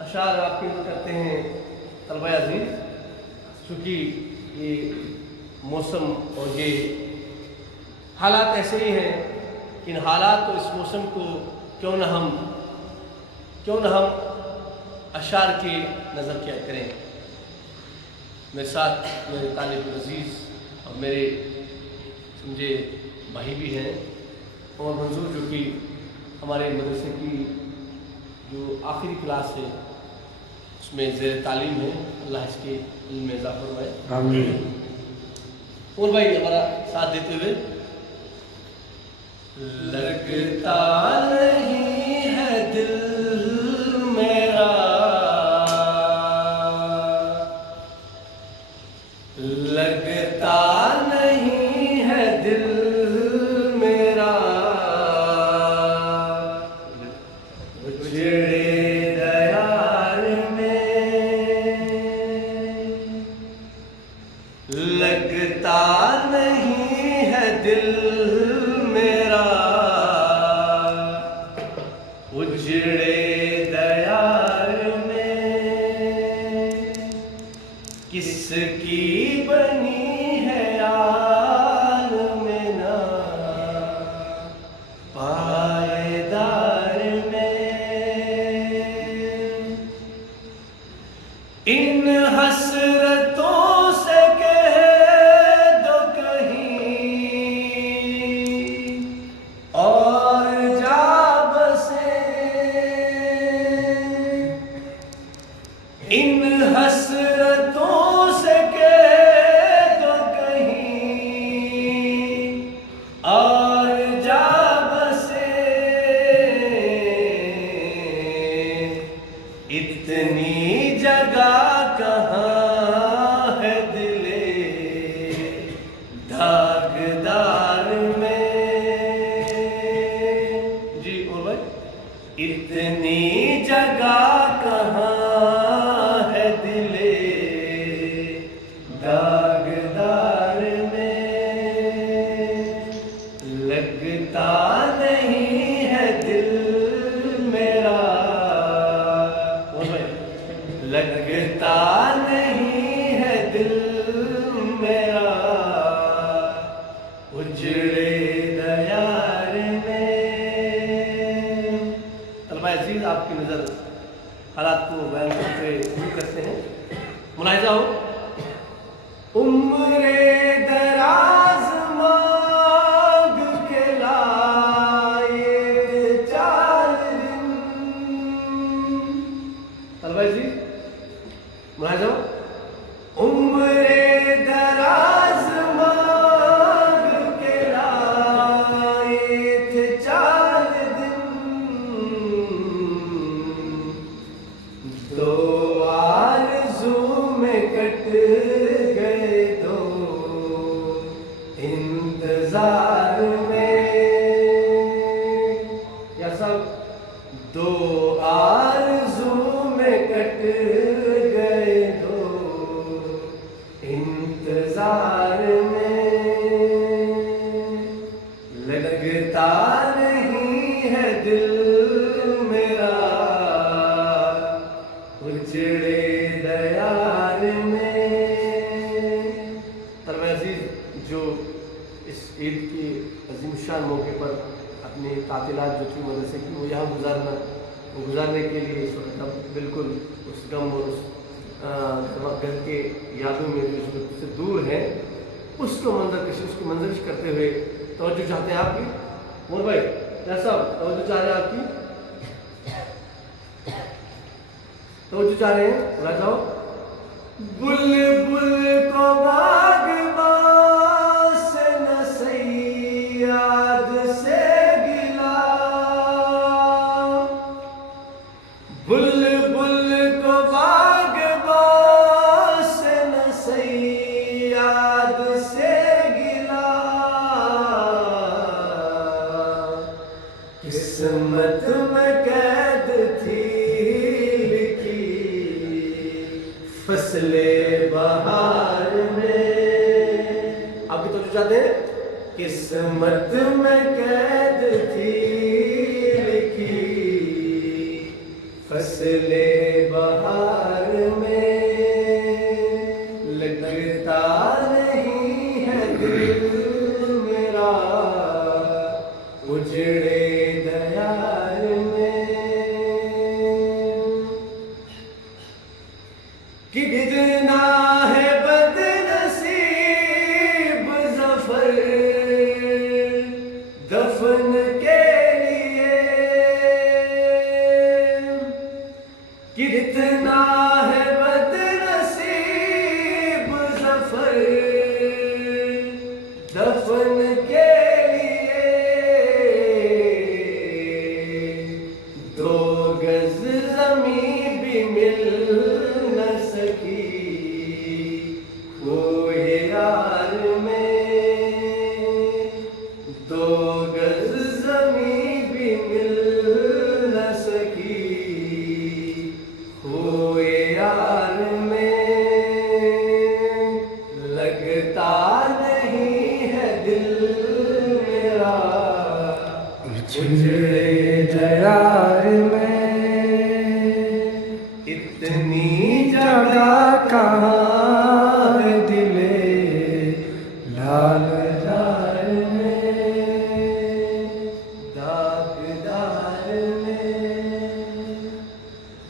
अशार आपके जो करते हैं तलबा अजीज, चूँकि ये मौसम और ये हालात ऐसे ही हैं, इन हालात और इस मौसम को क्यों न हम अशार की नज़र क्या करें। मेरे साथ मेरे तालिब अजीज़ और मेरे समझे भाई भी हैं और मंजूर जो कि हमारे मदरसे की जो आखिरी क्लास है उसमें ज़ेर तालीम है, अल्लाह इसके इल्म में इज़ाफ़ा फरमाए, आमीन। और भाई हमारा साथ देते हुए लगता नहीं है दिल मेरा, लगता नहीं है दिल मेरा, उजड़े दयार में लगता नहीं है दिल मेरा, उजड़े दयार में किसकी बनी है आलम ना पायदार में, इन हसरतों से कह दो कहीं और जा बसे, इन हसरतों से कह दो कहीं और जा बसे, इतनी जगह कहाँ है दिले दागदार में। जी और भाई, इतनी जगह कहाँ है दिले दागदार में, लगता नहीं है दिल मेरा, लगता नहीं है दिल मेरा, उजड़े दयार में। तलबा अजीज, आपकी नज़र हालात को बयान करते शुरू करते हैं। मुलाहिजा हो, उम्रे दराज मांग के लाए 4 दिन। तलबा अजीज मुलाहिजा हो, उम्रे दराज मांग के लाए थे 4 दिन, दो आरज़ू में कट गए दो इंतजार में, या सब दो आरज़ू में कट गए दो इंतजार में, लगता नहीं है दिल मेरा, उजड़े दयार में। तलबा अजीज, जो इस ईद के अज़ीम-शान मौके पर अपनी तातीलात जो थी मदरसे की वो यहाँ गुजारने के लिए इस वक्त बिल्कुल उस गम और उस घर के यादों में जो से दूर हैं उसको उसकी मंजरिश करते हुए तवज्जो चाहते हैं आपकी। मोर भाई ऐसा तवज्जो चाह रहे हैं, आपकी तवज्जो चाह रहे हैं, बोला जाओ। बुलबुल को बाग़बान से न सैयाद से गिला, बुलबुल को बाग़बान से न सैयाद से गिला, किस्मत में कैद थी लिखी फसले बहार में। आप भी तो चाहते हैं, किस्मत में कैद थी लिखी फसले बहार में लगता नहीं है दिल मेरा, उजड़े दयार में कि कितना है बदनसीब ज़फ़र दफन के लिए, कि कितना है बदनसीब ज़फ़र दफन के लिए। दो गज ज़मीं भी मिल न सकी कोई यार में, दो गज ज़मीं भी मिल न सकी कोई यार में। लगता नहीं है दिल मेरा, उजड़े दयार में। इतनी जगह कहाँ है दिले लाल